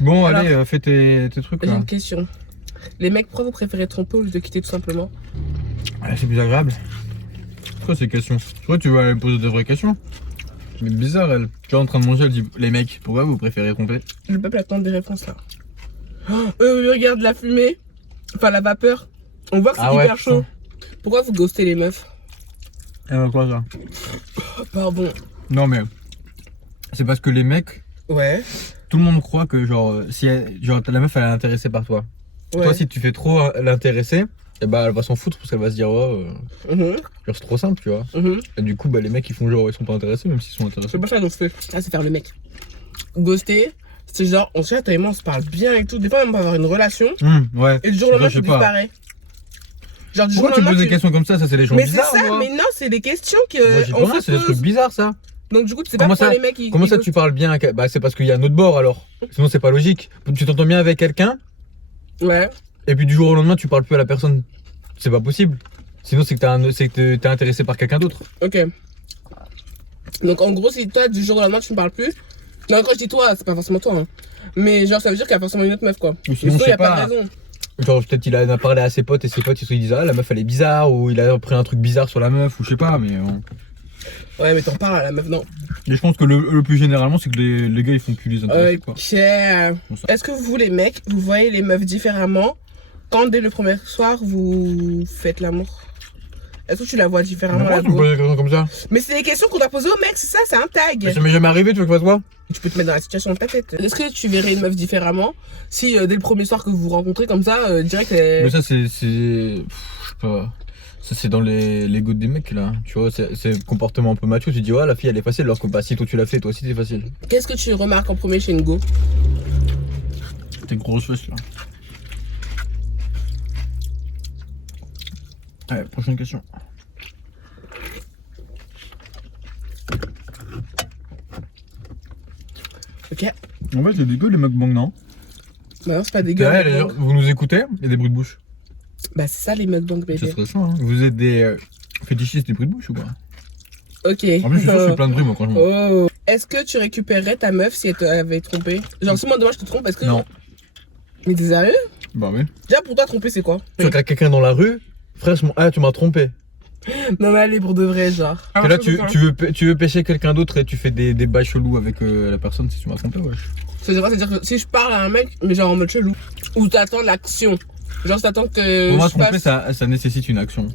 Bon, Alors, allez, fais tes trucs J'ai là. une question. Les mecs, pourquoi vous préférez tromper au lieu de quitter tout simplement? Ouais, c'est plus agréable. C'est quoi ces questions? Je crois que tu vas aller me poser de vraies questions. Mais bizarre, elle. Tu es en train de manger, elle dit les mecs, pourquoi vous préférez tromper? Le peuple attend des réponses là. Regarde la fumée. Enfin, la vapeur. On voit que c'est Ah ouais, hyper chaud. Pourquoi vous ghostez les meufs? Quoi ça? Oh, pardon. Non mais. C'est parce que les mecs, Ouais. tout le monde croit que genre, si genre la meuf elle est intéressée par toi. Ouais. Toi, si tu fais trop l'intéresser, et bah elle va s'en foutre parce qu'elle va se dire, oh, Mhm, genre, c'est trop simple, tu vois. mhm. Et du coup, bah les mecs ils font genre, ils sont pas intéressés, même s'ils sont intéressés. C'est pas ça donc je fais. Ça, c'est faire le mec. Ghoster, c'est genre, on sait, toi et moi, on se parle bien et tout. Des fois, même on va avoir une relation. Ouais. Et du jour au lendemain, Je sais tu pas. disparais. Genre, du jour au Pourquoi tu lendemain. poses des questions comme ça c'est les gens Mais c'est bizarres, ça, moi. mais non, c'est des questions Moi, j'y que. peux rien, c'est des trucs bizarres ça. Donc, du coup, tu sais pas Comment pourquoi ça les mecs ils. Comment ils ça ghostent. tu parles bien Bah c'est parce qu'il y a un autre bord alors. Sinon c'est pas logique. Tu t'entends bien avec quelqu'un Ouais. et puis du jour au lendemain tu parles plus à la personne. C'est pas possible. Sinon c'est que t'es intéressé par quelqu'un d'autre. Ok. Donc, en gros, si toi, du jour au lendemain, tu me parles plus. Non, quand je dis toi, c'est pas forcément toi. Hein. Mais genre, ça veut dire qu'il y a forcément une autre meuf, quoi. Ou sinon, il je y sais a pas pas. de raison. Genre peut-être il en a parlé à ses potes et ses potes ils se disent ah la meuf elle est bizarre ou il a pris un truc bizarre sur la meuf ou je sais pas mais. Ouais, mais t'en parles à la meuf, non. Et je pense que le plus généralement c'est que les gars ils font plus les intéressés quoi. Ok. Bon, ça. Est-ce que vous, les mecs, vous voyez les meufs différemment quand dès le premier soir vous faites l'amour? Est-ce que tu la vois différemment Mais pourquoi la tu me go? poses des questions comme ça? Mais c'est des questions qu'on doit poser aux mecs, c'est ça, c'est un tag. Mais ça m'est jamais arrivé, tu veux que je fasse quoi? Tu peux te mettre dans la situation de ta tête. Est-ce que tu verrais une meuf différemment si dès le premier soir que vous vous rencontrez comme ça, direct Mais ça c'est. Je sais pas. Ça c'est dans les goûts des mecs là. Tu vois, c'est le comportement un peu macho. Tu dis ouais la fille elle est facile alors que bah si toi tu l'as fait, toi aussi c'est facile. Qu'est-ce que tu remarques en premier chez une go? Tes grosses fesses là. Allez, prochaine question. Ok. En fait, c'est dégueu les mukbangs, non? Bah non, c'est pas dégueu. Ouais, les gens, vous nous écoutez? Il y a des bruits de bouche. Bah c'est ça les mukbangs, Ça bébé. serait ça, hein. Vous êtes des fétichistes des bruits de bouche ou pas? Ok. En plus, je suis sûr que je fais plein de bruit moi quand je mange. Oh. Est-ce que tu récupérerais ta meuf si elle t'avait trompé? Genre si moi demain je te trompe, est-ce que... Non. Mais t'es sérieux? Bah oui. Déjà pour toi tromper c'est quoi? Tu regardes quelqu'un dans la rue, frère, tu m'as trompé. Non mais allez pour de vrai genre. Et là, tu veux pêcher quelqu'un d'autre et tu fais des bails chelous avec la personne si tu m'as trompé, wesh. C'est-à-dire que si je parle à un mec, mais genre en mode chelou, ou t'attends l'action. Genre t'attends que Pour moi, je tromper, fasse... ça nécessite une action.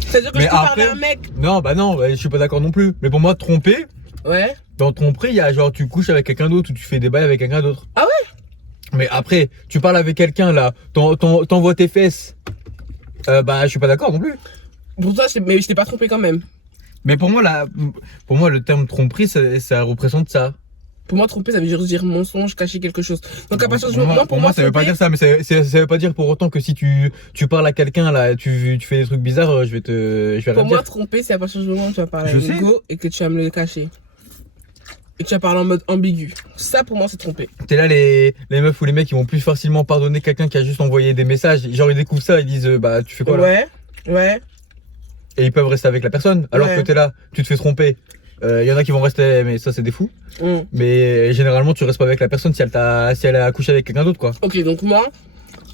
C'est-à-dire que Mais je peux parler après- à un mec. Non, bah non, je suis pas d'accord non plus. Mais pour moi, tromper, Ouais. dans tromperie, il y a genre tu couches avec quelqu'un d'autre ou tu fais des bails avec quelqu'un d'autre. Ah ouais? Mais après, tu parles avec quelqu'un là, t'envoies tes fesses. Bah, je suis pas d'accord non plus. Pour toi, mais je t'ai pas trompé quand même. Mais pour moi, le terme tromperie, ça représente ça. Pour moi, tromper, ça veut juste dire mensonge, cacher quelque chose. Donc à partir du Pour moment, moi, pour moi, ça veut pas tromper- dire ça, mais ça veut pas dire pour autant que si tu parles à quelqu'un là, tu fais des trucs bizarres, je vais Pour rien moi, dire. tromper, c'est à partir du moment où tu vas parler Je à sais. une go et que tu vas me le cacher. Et que tu vas parler en mode ambigu. Ça, pour moi, c'est tromper. T'es là, les meufs ou les mecs, ils vont plus facilement pardonner quelqu'un qui a juste envoyé des messages. Genre, ils découvrent ça, ils disent, bah, tu fais quoi là? Ouais, ouais. Et ils peuvent rester avec la personne. Alors Ouais. que t'es là, tu te fais tromper. Y en a qui vont rester, mais ça, c'est des fous. Mm. Mais généralement, tu restes pas avec la personne si elle a accouché avec quelqu'un d'autre, quoi. Ok, donc moi,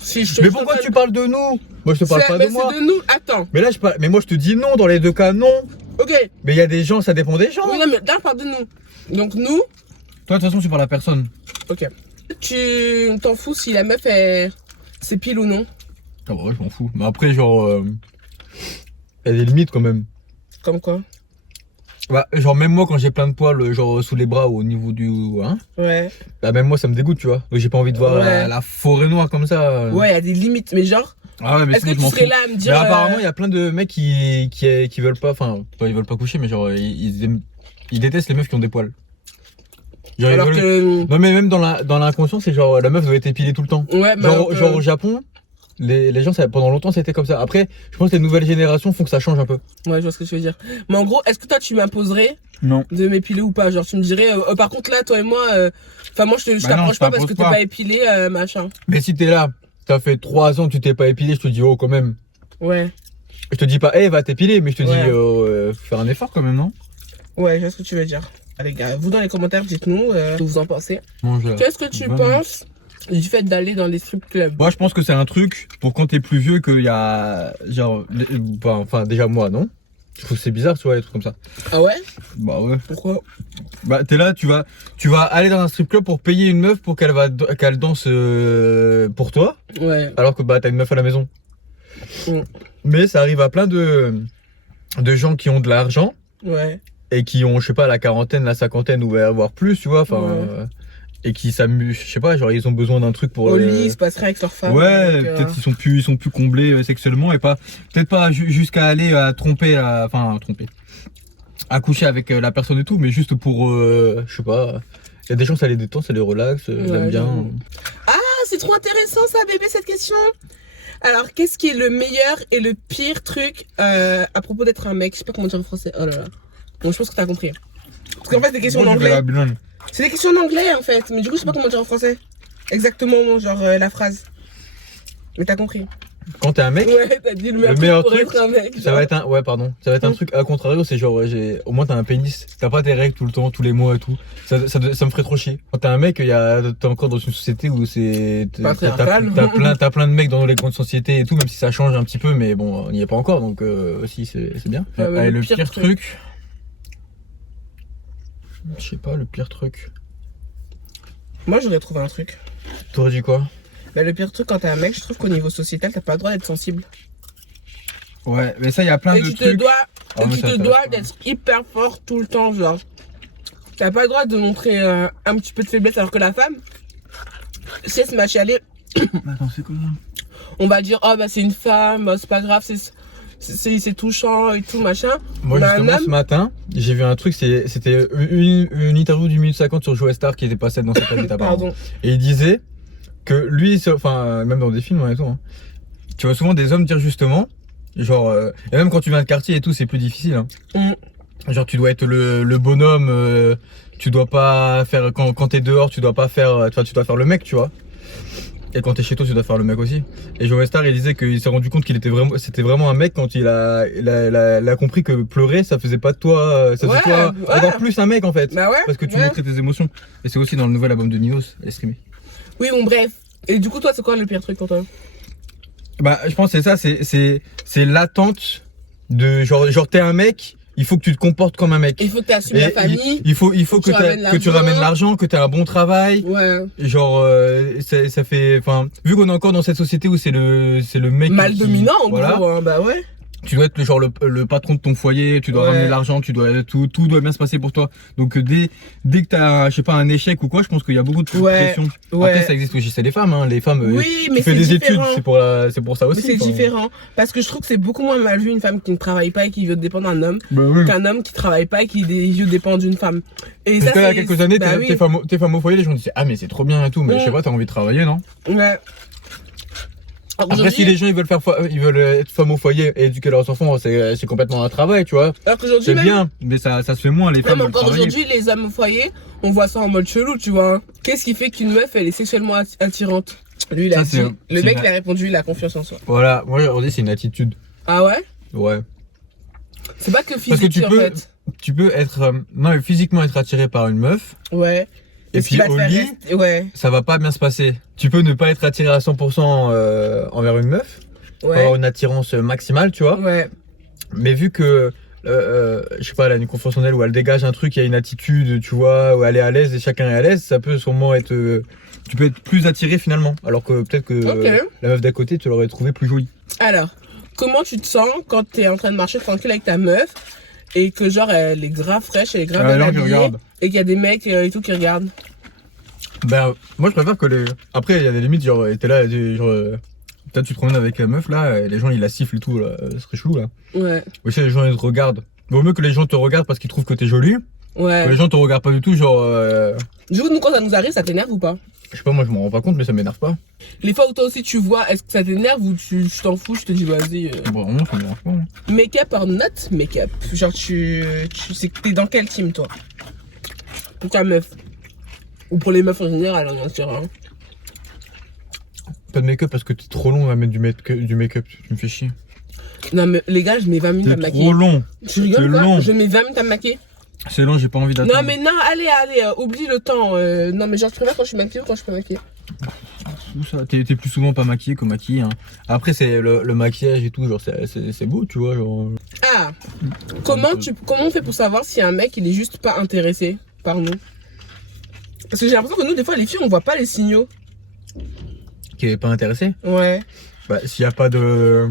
si je te... Mais pourquoi tu parles de nous? Moi, je te parle pas de moi. C'est de nous, attends. Mais là, mais moi, je te dis non, dans les deux cas, non. Ok, Mais il y a des gens, ça dépend des gens. oui, non, mais là, je parle de nous. Donc nous, Toi, de toute façon, tu parles à personne. ok. Tu t'en fous si la meuf est... c'est pile ou non? Ah bah ouais, je m'en fous. Mais après, genre, il y a des limites quand même. Comme quoi? Bah, genre, même moi, quand j'ai plein de poils, genre, sous les bras ou au niveau du. Hein, Ouais. bah, même moi, ça me dégoûte, tu vois. Donc, j'ai pas envie de voir Ouais. la forêt noire comme ça. Ouais, il y a des limites, mais genre, Ah ouais, mais est-ce que sinon, je tu m'en serais fous. là à me Mais dire... apparemment, il y a plein de mecs qui veulent pas. Enfin, ils veulent pas coucher, mais genre, ils détestent les meufs qui ont des poils. Genre, ils alors veulent- que... Non, mais même dans l'inconscient, c'est genre, la meuf doit être épilée tout le temps. Ouais, mais Genre au Japon, les gens, pendant longtemps, c'était comme ça. Après, je pense que les nouvelles générations font que ça change un peu. Ouais, je vois ce que tu veux dire. Mais en gros, est-ce que toi, tu m'imposerais Non. de m'épiler ou pas? Genre, tu me dirais, par contre, là, toi et moi, enfin, moi, je Bah non, t'approche je pas parce que t'impose t'es pas. pas épilé, machin. Mais si t'es là, t'as fait 3 ans, tu t'es pas épilé, je te dis, oh, quand même. Ouais, Je te dis pas, va t'épiler, mais je te Ouais. dis, faire un effort quand même, non? ouais, je vois ce que tu veux dire. Les gars, vous dans les commentaires, dites-nous ce que vous en pensez. Manger. Qu'est-ce que tu penses du fait d'aller dans les strip clubs? Moi, je pense que c'est un truc pour quand t'es plus vieux qu'il y a. Genre. Enfin, déjà, moi, non. Je trouve que c'est bizarre, tu vois, les trucs comme ça. Ah ouais? Bah ouais. Pourquoi? Bah, t'es là, tu vas aller dans un strip club pour payer une meuf pour qu'elle danse pour toi. Ouais. Alors que bah, t'as une meuf à la maison. Mm. Mais ça arrive à plein de gens qui ont de l'argent. Ouais. Et qui ont, je sais pas, la quarantaine, la cinquantaine ou voire plus, tu vois. Enfin. Ouais. Et qui s'amusent, je sais pas, genre ils ont besoin d'un truc pour Au lit, il se passerait avec leur femme. Ouais, donc, peut-être qu'ils sont plus comblés sexuellement et pas, peut-être pas jusqu'à aller à tromper, à coucher avec la personne et tout, mais juste pour, je sais pas, il y a des gens ça les détend, ça les relaxe, j'aime bien. Ah, c'est trop intéressant ça, bébé, cette question. Alors, qu'est-ce qui est le meilleur et le pire truc à propos d'être un mec? Je sais pas comment dire en français. Oh là là. Bon, je pense que t'as compris. Parce qu'en fait, c'est des questions en anglais. C'est des questions en anglais en fait, mais du coup, je sais pas comment dire en français. Exactement, genre la phrase. Mais t'as compris. Quand t'es un mec, ouais, t'as dit le meilleur truc pour être un mec. Ça va être un, ouais, pardon, ça va être un truc à contrario, c'est genre, au moins t'as un pénis, t'as pas tes règles tout le temps, tous les mois et tout. Ça me ferait trop chier. Quand t'es un mec, t'es encore dans une société où t'as plein de mecs dans les grandes sociétés et tout, même si ça change un petit peu, mais bon, on n'y est pas encore, donc aussi c'est bien. Ouais, le pire truc. Je sais pas, le pire truc. Moi, j'aurais trouvé un truc. T'aurais dit quoi? Bah, le pire truc quand t'es un mec, je trouve qu'au niveau sociétal, t'as pas le droit d'être sensible. Ouais, mais ça, il y a plein de trucs. Tu te dois d'être hyper fort tout le temps, genre. T'as pas le droit de montrer un petit peu de faiblesse, alors que la femme, si elle se match aller, attends, c'est comment? On va dire, oh bah c'est une femme, c'est pas grave, c'est touchant et tout, machin. Moi, justement, ce matin, j'ai vu un truc, c'était une interview du minute 50 sur Joe Star qui était passée dans cette état. Pardon. Et il disait que lui, enfin, même dans des films et tout, hein, tu vois souvent des hommes dire justement, genre, et même quand tu viens de quartier et tout, c'est plus difficile. Hein. Genre, tu dois être le bonhomme, tu dois pas faire, quand t'es dehors, tu dois pas faire, tu dois faire le mec, tu vois. Et quand t'es chez toi, tu dois faire le mec aussi. Et Joe Star, il disait qu'il s'est rendu compte c'était vraiment un mec quand il a compris que pleurer, ça faisait pas de toi, ça faisait toi encore plus un mec en fait. Bah ouais. Parce que tu montrais tes émotions. Et c'est aussi dans le nouvel album de Ninos, elle est streamée. Oui, bon, bref. Et du coup, toi, c'est quoi le pire truc pour toi? Bah, je pense que c'est ça, c'est l'attente de genre t'es un mec. Il faut que tu te comportes comme un mec. Il faut que tu assumes la famille. Il faut que tu ramènes l'argent, que tu aies un bon travail. Ouais. Genre, ça fait. Enfin, vu qu'on est encore dans cette société où c'est le mec. Mal dominant, en gros, hein, bah ouais. Tu dois être le patron de ton foyer, tu dois ramener l'argent, tout doit bien se passer pour toi. Donc dès que t'as, je sais pas, un échec ou quoi, je pense qu'il y a beaucoup de pression. Après, ça existe aussi chez les femmes, hein. Les femmes, oui, mais tu fais des études, c'est pour ça aussi. Mais c'est différent. Parce que je trouve que c'est beaucoup moins mal vu une femme qui ne travaille pas et qui veut dépendre d'un homme qu'un homme qui travaille pas et qui veut dépendre d'une femme. Et parce ça, il y a quelques années, t'es femme au foyer, les gens disaient, ah, mais c'est trop bien et tout, mais je sais pas, t'as envie de travailler, non? Ouais. Après, si les gens ils veulent être femmes au foyer et éduquer leurs enfants, c'est complètement un travail, tu vois. C'est bien, mais ça se fait moins les femmes. Encore aujourd'hui, les hommes au foyer, on voit ça en mode chelou, tu vois. Qu'est-ce qui fait qu'une meuf elle est sexuellement attirante? Lui, il a dit. Le mec, il a répondu, il a confiance en soi. Voilà, moi aujourd'hui c'est une attitude. Ah ouais? Ouais. C'est pas que physique en fait. Tu peux être physiquement être attiré par une meuf. Ouais. Et puis au lit, ça va pas bien se passer. Tu peux ne pas être attiré à 100% envers une meuf, avoir une attirance maximale, tu vois. Ouais. Mais vu que, je sais pas, elle a une confiance en elle où elle dégage un truc, il y a une attitude, tu vois, où elle est à l'aise et chacun est à l'aise, ça peut sûrement être, tu peux être plus attiré finalement. Alors que peut-être que la meuf d'à côté, tu l'aurais trouvé plus jolie. Alors, comment tu te sens quand t'es en train de marcher tranquille avec ta meuf et que genre elle est grave fraîche, elle est grave bien habillée et qu'il y a des mecs et tout qui regardent? Ben moi je préfère que les. Après il y a des limites, genre t'es là, genre peut-être tu te promènes avec la meuf là, les gens ils la sifflent et tout là, ce serait chelou là. Ouais. Aussi les gens ils te regardent. Vaut mieux que les gens te regardent parce qu'ils trouvent que t'es jolie. Ouais. Que les gens te regardent pas du tout, genre. Du coup nous quand ça nous arrive, ça t'énerve ou pas? Je sais pas, moi je m'en rends pas compte, mais ça m'énerve pas. Les fois où toi aussi tu vois, est-ce que ça t'énerve ou tu t'en fous, je te dis vas-y. Bon, vraiment ça m'énerve pas. Hein. Make-up or not make-up? Genre tu sais que t'es dans quel team toi? Pour ta meuf? Ou pour les meufs en général, on en tire un. Pas de make-up parce que t'es trop long à mettre du make-up, tu me fais chier. Non mais les gars, je mets 20 minutes à me maquiller. Trop long. Tu rigoles quoi? Je mets 20 minutes à me maquiller. C'est long, j'ai pas envie d'attendre. Non, mais non, allez, oublie le temps. Non, mais genre, je préfère quand je suis maquillée ou quand je suis pas maquillée. Où ça? T'es plus souvent pas maquillée que maquillée. Hein. Après, c'est le maquillage et tout, genre, c'est beau, tu vois. Genre... Ah, comment on fait pour savoir si un mec il est juste pas intéressé par nous? Parce que j'ai l'impression que nous, des fois, les filles, on voit pas les signaux. Qui est pas intéressé? Ouais. Bah, s'il y a pas de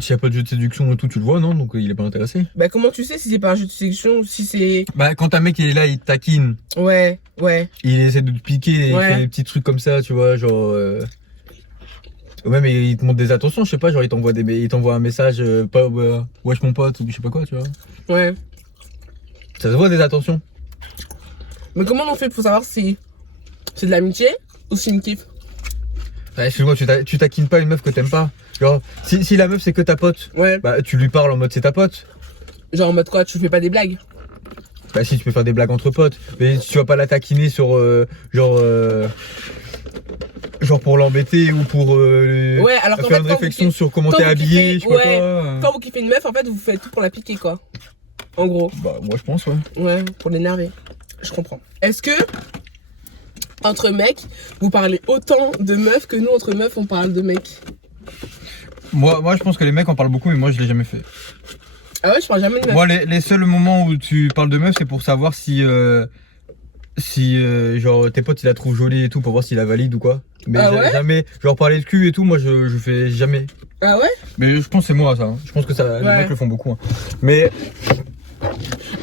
jeu de séduction et tout, tu le vois, non? Donc il est pas intéressé. Bah, comment tu sais si c'est pas un jeu de séduction ou si c'est. Bah, quand un mec il est là, il te taquine. Ouais. Il essaie de te piquer, il Ouais. fait des petits trucs comme ça, tu vois, genre. Ou même il te montre des attentions, je sais pas, genre il t'envoie un message, pas wesh mon pote ou je sais pas quoi, tu vois. Ouais. Ça se voit des attentions. Mais comment on fait pour savoir si c'est de l'amitié ou si une kiff? Ouais, excuse-moi, tu taquines pas une meuf que t'aimes pas. Genre, si la meuf c'est que ta pote, Ouais. bah tu lui parles en mode c'est ta pote. Genre en mode quoi, tu fais pas des blagues? Bah si, tu peux faire des blagues entre potes, mais tu vas pas la taquiner sur genre pour l'embêter ou pour Ouais, alors qu'en faire fait, une quand réflexion vous sur comment quand t'es vous habillé, kiffez- je sais pas ouais. quoi. Quand vous kiffez une meuf, en fait, vous faites tout pour la piquer, quoi. En gros. Bah moi je pense, ouais. Ouais, pour l'énerver. Je comprends. Est-ce que, entre mecs, vous parlez autant de meufs que nous, entre meufs, on parle de mecs? Moi je pense que les mecs en parlent beaucoup, mais moi je l'ai jamais fait. Ah ouais, je parle jamais de meufs. Moi les seuls moments où tu parles de meuf, c'est pour savoir si genre tes potes ils la trouvent jolie et tout, pour voir s'il la valide ou quoi. Mais Ah ouais jamais, genre parler de cul et tout, moi je fais jamais. Ah ouais? Mais je pense que c'est moi ça, hein. Je pense que ça, les Ouais. mecs le font beaucoup. Hein. Mais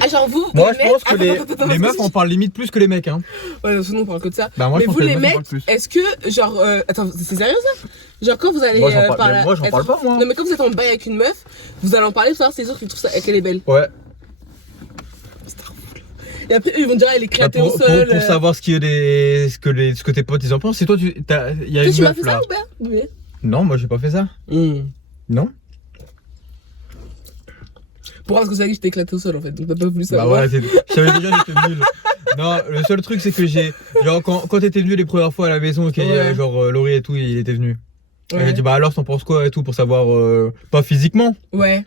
Ah, genre vous, moi les je mecs- pense que Attends, les meufs en parlent limite plus que les mecs. Hein. Ouais, non, sinon on parle que de ça. Bah moi mais je pense vous, que les meufs en mecs, parlent plus. est-ce que, genre, attends, c'est sérieux ça? Genre, quand vous allez Moi j'en parle, parler. mais moi, j'en parle pas moi. Non, mais quand vous êtes en bail avec une meuf, vous allez en parler pour savoir si les autres ils trouvent qu'elle est belle. Ouais. Et après, eux, ils vont dire, elle est Bah, éclatée au sol. pour savoir ce que tes potes ils en pensent. C'est toi il y a Toi, une tu m'as meuf fait là. ça ou pas? Oui. Non, moi j'ai pas fait ça. Non. Pourquoi? Parce que ça dit que j'étais éclaté au sol en fait, donc t'as pas voulu Bah savoir. ouais, je savais déjà que j'étais nul. Non, le seul truc c'est que genre quand t'étais venu les premières fois à la maison, Ouais. genre Laurie et tout, il était venu. Ouais. J'ai dit bah alors t'en penses quoi et tout pour savoir pas physiquement, Ouais.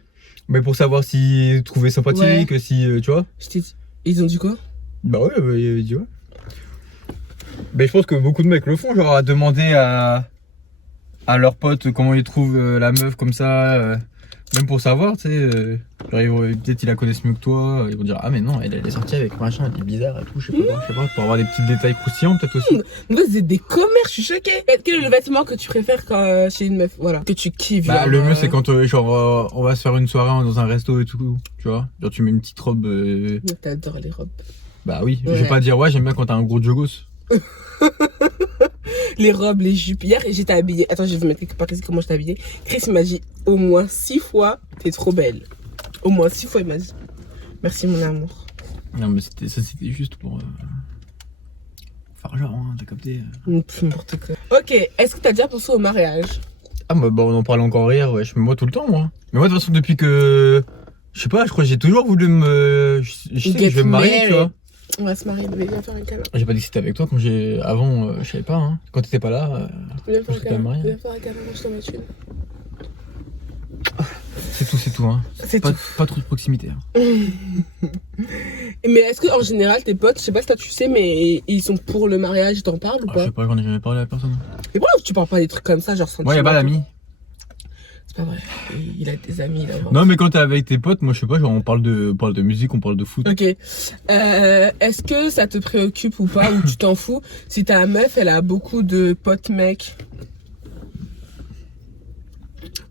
mais pour savoir s'il trouvait sympathique, si tu vois. Je t'ai dit. Ils ont dit quoi? Bah ouais, il dit ouais. Mais je pense que beaucoup de mecs le font, genre à demander à leurs potes comment ils trouvent la meuf comme ça, même pour savoir, tu sais. Peut-être ils la connaissent mieux que toi, ils vont dire ah mais non, elle est sortie avec machin, elle est bizarre et tout, je sais pas, pour avoir des petits détails croustillants peut-être aussi. Donc vous êtes des commères, je suis choquée. Quel est le vêtement que tu préfères quand, chez une meuf? Voilà. Que tu kiffes. Bah genre, le mieux c'est quand genre on va se faire une soirée dans un resto et tout, tu vois. Genre tu mets une petite robe. T'adores les robes. Bah oui, je Ouais. vais pas dire ouais j'aime bien quand t'as un gros jogos. Les robes, les jupes. Hier, j'étais habillée. Attends, je vais vous mettre quelque part ici comment j'étais habillée. Chris m'a dit au moins 6 fois, t'es trop belle. Au moins 6 fois, il m'a dit. Merci, mon amour. Non mais c'était juste pour faire genre, hein, t'as capté. N'importe quoi. Ok, est-ce que t'as déjà pensé au mariage? Ah bah on en parle encore hier, ouais, moi tout le temps moi. Mais moi de toute façon depuis que je sais pas, je crois que j'ai toujours voulu je sais que je vais me marier, tu vois. On va se marier, bébé, viens faire un câlin. J'ai pas dit que c'était avec toi quand avant, je savais pas, hein. Quand t'étais pas là, Viens faire un je t'ai câlin. marié. Viens faire un câlin, moi je t'en mets une. c'est tout, hein. C'est tout. Pas trop de proximité. Hein. Mais est-ce que en général, tes potes, je sais pas si toi tu sais, mais ils sont pour le mariage, ils t'en parlent ou Ah, je pas? sais pas, j'en ai jamais parlé à personne. Et pourquoi tu parles pas des trucs comme ça, genre Moi, y a pas d'amis. C'est pas vrai. Il a des amis là. Non, mais quand t'es avec tes potes, moi, je sais pas, genre, on parle de musique, on parle de foot. Ok. Est-ce que ça te préoccupe ou pas, ou tu t'en fous si ta meuf, elle a beaucoup de potes mecs?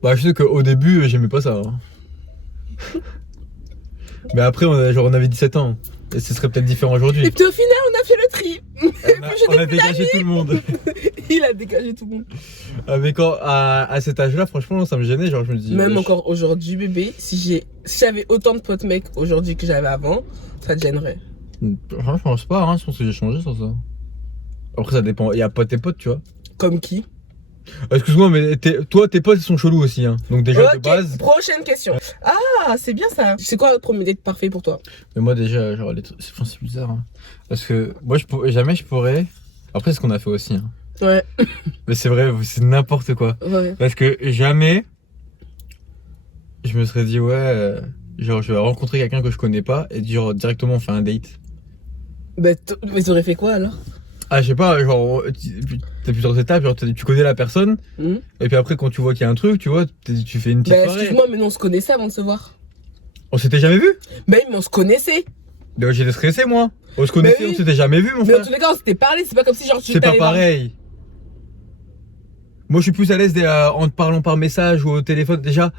Bah, je sais qu'au début, j'aimais pas ça. Hein. Mais après, on avait 17 ans. Et ce serait peut-être différent aujourd'hui. Et puis au final, on a fait le tri. On a dégagé tout le monde. Il a dégagé tout le monde. Mais quand, à cet âge-là, franchement, ça me gênait. Genre, je me dis. Même encore aujourd'hui, bébé, si j'avais autant de potes mecs aujourd'hui que j'avais avant, ça te gênerait. Franchement, je pense pas, hein. Je pense que j'ai changé sur ça. Après, ça dépend. Il y a pas tes potes, tu vois. Comme qui? Excuse-moi, mais toi, tes potes, ils sont chelous aussi, hein. Donc, déjà, de Ok, base. prochaine question. Ah, c'est bien ça. C'est quoi le premier date parfait pour toi? Mais moi, déjà, genre, c'est bizarre, hein. Parce que moi, jamais je pourrais. Après, c'est ce qu'on a fait aussi, hein. Ouais. Mais c'est vrai, c'est n'importe quoi. Ouais. Parce que jamais je me serais dit, ouais, genre je vais rencontrer quelqu'un que je connais pas et genre directement on fait un date. Bah, mais t'aurais fait quoi alors? Ah, je sais pas, genre, t'as plusieurs étapes, genre, tu connais la personne, et puis après, quand tu vois qu'il y a un truc, tu vois, tu fais une petite Bah, soirée. excuse-moi, mais nous on se connaissait avant de se voir. On s'était jamais vu? Bah, mais on se connaissait. Bah, j'étais stressé, moi. On se connaissait, oui. on s'était jamais vu, mon Mais en frère. tous les cas, on s'était parlé, c'est pas comme si genre tu C'est pas t'allais voir. pareil. Moi, je suis plus à l'aise en te parlant par message ou au téléphone. Déjà,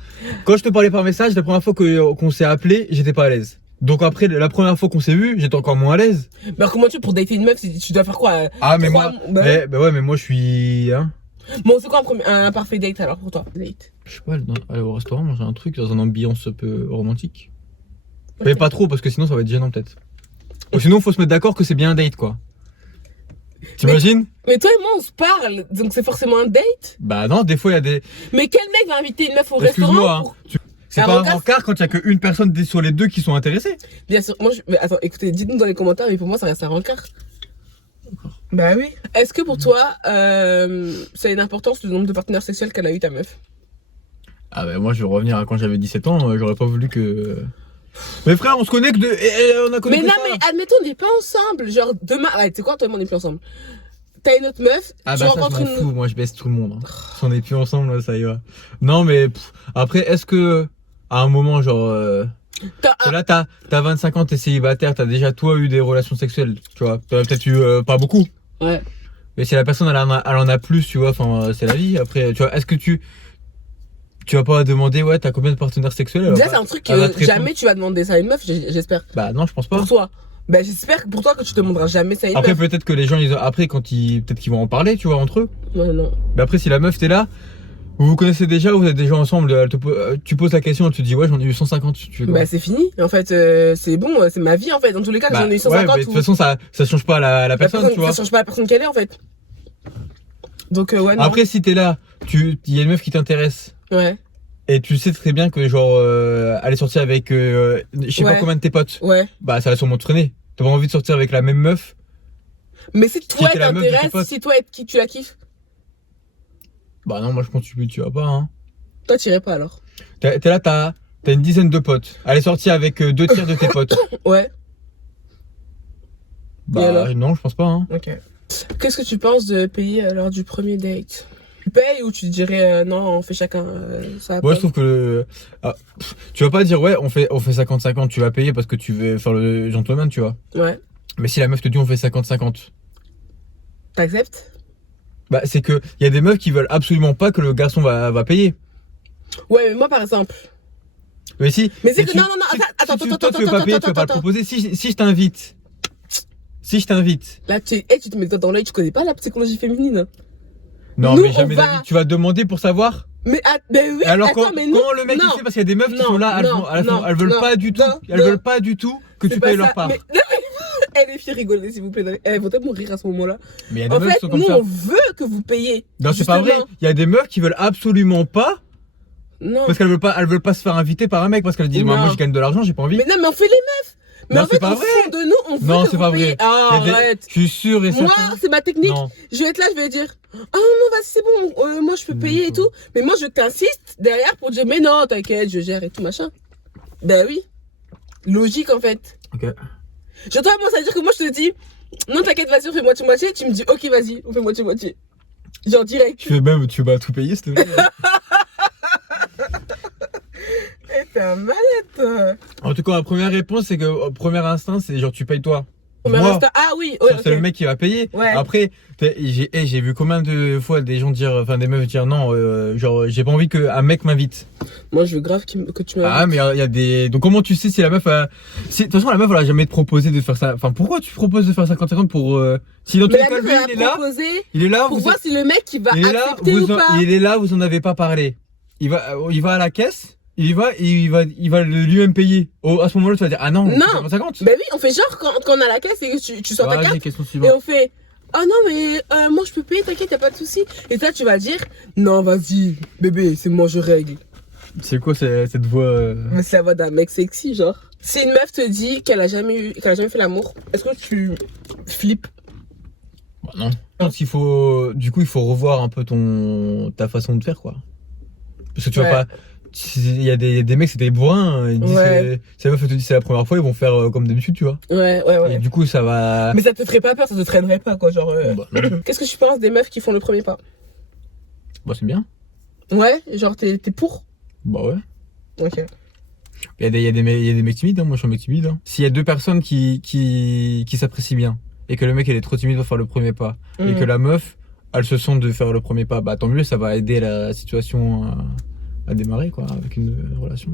quand je te parlais par message, la première fois qu'on s'est appelé, j'étais pas à l'aise. Donc après, la première fois qu'on s'est vu, j'étais encore moins à l'aise. Mais alors comment tu pour dater une meuf, tu dois faire quoi? Ah, mais 3 moi, bah, bah ouais, mais moi, je suis, hein. Bon, c'est quoi un parfait date alors pour toi? Date. Je sais pas, aller au restaurant, manger un truc dans une ambiance un peu romantique. Mais pas trop, parce que sinon ça va être gênant peut-être. Ou sinon, faut se mettre d'accord que c'est bien un date, quoi. T'imagines? Mais toi et moi, on se parle, donc c'est forcément un date? Bah non, des fois il y a des. Mais quel mec va inviter une meuf au Excuse-moi, restaurant hein. pour... C'est Un pas un rencard, rencard quand il y a qu'une personne sur les deux qui sont intéressés. Bien sûr, moi mais attends, écoutez, dites-nous dans les commentaires, mais pour moi ça reste un rencard. Bah oui. Est-ce que pour toi, ça a une importance le nombre de partenaires sexuels qu'elle a eu ta meuf? Ah bah moi je vais revenir à quand j'avais 17 ans, j'aurais pas voulu que. Mais frère, on se connaît que de. On a connu Mais que non, ça. mais admettons, on n'est pas ensemble. Genre demain, ouais, tu sais quoi, toi et moi on n'est plus ensemble. T'as une autre meuf, Ah tu bah ça je rencontres m'en fous, moi je baisse tout le monde. Hein. Si on est plus ensemble, là, ça y va. Non mais après, est-ce que à un moment genre. Là t'as 25 ans, t'es célibataire, t'as déjà toi eu des relations sexuelles, tu vois. T'en as peut-être eu pas beaucoup. Ouais. Mais si la personne elle en a plus, tu vois, enfin c'est la vie. Après, tu vois, est-ce que tu vas pas demander ouais t'as combien de partenaires sexuels? Déjà, c'est un truc que jamais tu vas demander ça à une meuf, j'espère. Bah non, je pense pas. Pour toi. Bah j'espère que pour toi que tu te demanderas jamais ça à une Après meuf. peut-être que les gens après peut-être qu'ils vont en parler, tu vois, entre eux. Ouais, non. Mais après si la meuf t'es là, vous vous connaissez déjà, vous êtes déjà ensemble, tu poses la question, elle te dit ouais j'en ai eu 150, tu vois. Bah c'est fini. En fait, c'est bon, c'est ma vie en fait. Dans tous les cas, j'en ai eu 150. Ouais, mais de toute façon ça change pas la personne, tu vois. Ça change pas la personne qu'elle est en fait. Donc ouais, non. Après si t'es là, il y a une meuf qui t'intéresse. Ouais. Et tu sais très bien que genre aller sortir avec je sais pas combien de tes potes. Ouais. Bah ça va sûrement te freiner. T'as pas envie de sortir avec la même meuf. Mais si toi était la meuf de tes t'intéresse, potes. si toi tu la kiffes, Bah non, moi je pense que tu vas pas hein. toi t'irais pas alors. T'es là, t'as une dizaine de potes. Aller sortir avec 2 tiers de tes potes. Ouais. Et alors Bah non, je pense pas hein. Ok. Qu'est-ce que tu penses de payer lors du premier date? Tu payes ou tu dirais non, on fait chacun ça? Moi je trouve que tu vas pas dire ouais on fait 50-50, tu vas payer parce que tu veux faire le gentleman, tu vois. Ouais. Mais si la meuf te dit on fait 50-50, T'acceptes? bah c'est que il y a des meufs qui veulent absolument pas que le garçon va payer. Ouais, mais moi par exemple. Mais si. Mais c'est que tu- non, si- attends, si toi, tu veux pas payer, tu vas pas le proposer. Si je t'invite. Si je t'invite. Là, tu te mets le doigt dans l'œil, tu connais pas la psychologie féminine. Non, Nous, mais jamais on va- d'avis. Tu vas demander pour savoir. Mais, ben oui, Alors attends, mais non. comment le mec il non. sait parce qu'il y a des meufs qui Non, sont là, non, elles veulent non, pas du tout. non, Elles non. veulent pas du tout que C'est tu pas payes ça, leur part. mais- Eh les filles, rigolez s'il vous plaît. Elles vont tellement rire à ce moment-là. Mais il y a des En meufs qui fait, sont comme nous ça. on veut que vous payiez. Non, c'est pas vrai. Justement. Il y a des meufs qui veulent absolument pas Non. parce qu'elles veulent pas se faire inviter par un mec parce qu'elles disent Non. moi je gagne de l'argent, j'ai pas envie. Mais non, mais on fait les meufs. Mais Non, en c'est fait, pas au vrai. fond de nous, on veut Non, que c'est vous pas payiez. vrai. Ah, Il y a des- arrête. Je suis sûr et Moi, certain. c'est ma technique. Non. Je vais être là, je vais dire ah non, vas-y, c'est bon, moi je peux payer et tout. Mais moi je t'insiste derrière pour dire mais non, t'inquiète, je gère et tout machin. Ben oui. Logique en fait. Ok. Genre toi, moi ça veut dire que moi je te dis non, t'inquiète, vas-y, on fait moitié-moitié. Tu me dis ok, vas-y, on fait moitié-moitié. Genre direct. Tu vas tout payer, s'il te plaît. Eh, t'es un malade. En tout cas, la première réponse, c'est que au premier instinct, c'est genre tu payes toi. Premier Moi, instant. Ah oui, ouais, c'est ok. le mec qui va payer. Ouais. Après, j'ai vu combien de fois des gens dire, enfin des meufs dire non, genre j'ai pas envie qu'un mec m'invite. Moi je veux grave que tu m'invites. Ah mais il y a des. Donc comment tu sais si la meuf a. De toute façon la meuf elle a jamais te proposé de faire ça. Enfin pourquoi tu proposes de faire 50-50 pour. Si dans tous Mais les la cas meuf lui elle il est a là. proposé Il est là. pour voir si le mec il va il est là, accepter ou pas. il est là, vous en avez pas parlé. Il va à la caisse. Il y va et il va lui-même payer. À ce moment-là, tu vas dire ah non, Non. 50. Ben oui, on fait genre quand on a la caisse et que tu sors ta Vas-y, carte question et suivante. on fait ah non mais moi je peux payer, t'inquiète, y'a pas de souci. Et toi tu vas dire non vas-y bébé, c'est moi je règle. C'est quoi cette voix Mais c'est la voix d'un mec sexy genre. Si une meuf te dit qu'elle a jamais fait l'amour, est-ce que tu flippes? Bah non. Je pense qu'il faut. Du coup, il faut revoir un peu ta façon de faire quoi. Parce que tu vas Ouais. pas. Il y a des mecs, c'est des bourrins. Ils disent, Ouais. si la meuf elle te dit c'est la première fois, ils vont faire comme d'habitude, tu vois. Ouais. Et du coup, ça va. Mais ça te ferait pas peur, ça te traînerait pas, quoi. Genre. Bah, non. Qu'est-ce que tu penses des meufs qui font le premier pas? Bah, c'est bien. Ouais, genre, t'es pour? Bah, ouais. Ok. Il y a des mecs timides, hein. Moi je suis un mec timide. Hein. S'il y a deux personnes qui s'apprécient bien, et que le mec elle est trop timide pour faire le premier pas, et que la meuf, elle se sent de faire le premier pas, bah tant mieux, ça va aider la situation à démarrer, quoi, avec une relation.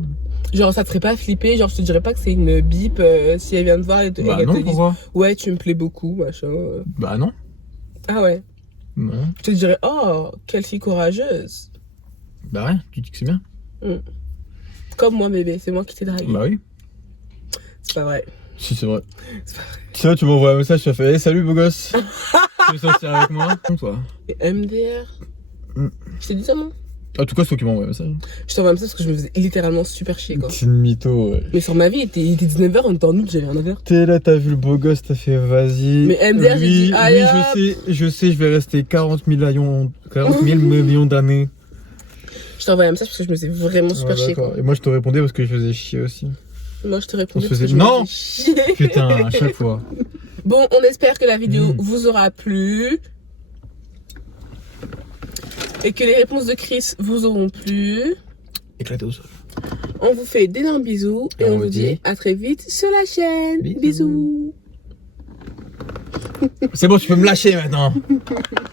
Genre, ça te ferait pas flipper? Genre, je te dirais pas que c'est une bip si elle vient te voir et Bah elle non, te dit pourquoi? ouais, tu me plais beaucoup, machin. Bah non. Ah ouais. Non. Je te dirais, oh, quelle fille courageuse. Bah rien, tu dis que c'est bien. Comme moi, bébé, c'est moi qui t'ai dragué. Bah oui. C'est pas vrai. Si, c'est vrai. C'est pas vrai. Tu vois, tu m'envoies un message, tu as fait hey, salut beau gosse. Tu veux sortir avec moi? Toi. Et MDR. Je t'ai dit ça, non? En tout cas, c'est toi qui m'envoie un message. Je t'envoie un message parce que je me faisais littéralement super chier, quoi. C'est une mytho, ouais. Mais sur ma vie, il était 19h, on était en août, j'avais rien à faire. T'es là, t'as vu le beau gosse, t'as fait vas-y. Mais MDR, j'ai dit, aïe, je sais, je vais rester 40 millions d'années. Je t'envoie un message parce que je me faisais vraiment super chier, quoi. Et moi, je te répondais parce que je faisais chier aussi. Moi, je te répondais On se parce que faisait- je me Non faisais chier. Putain, à chaque fois. Bon, on espère que la vidéo vous aura plu. Et que les réponses de Chris vous auront plu. Éclaté au sol. On vous fait d'énormes bisous. Et on vous dit à très vite sur la chaîne. Bisous. C'est bon, tu peux me lâcher maintenant.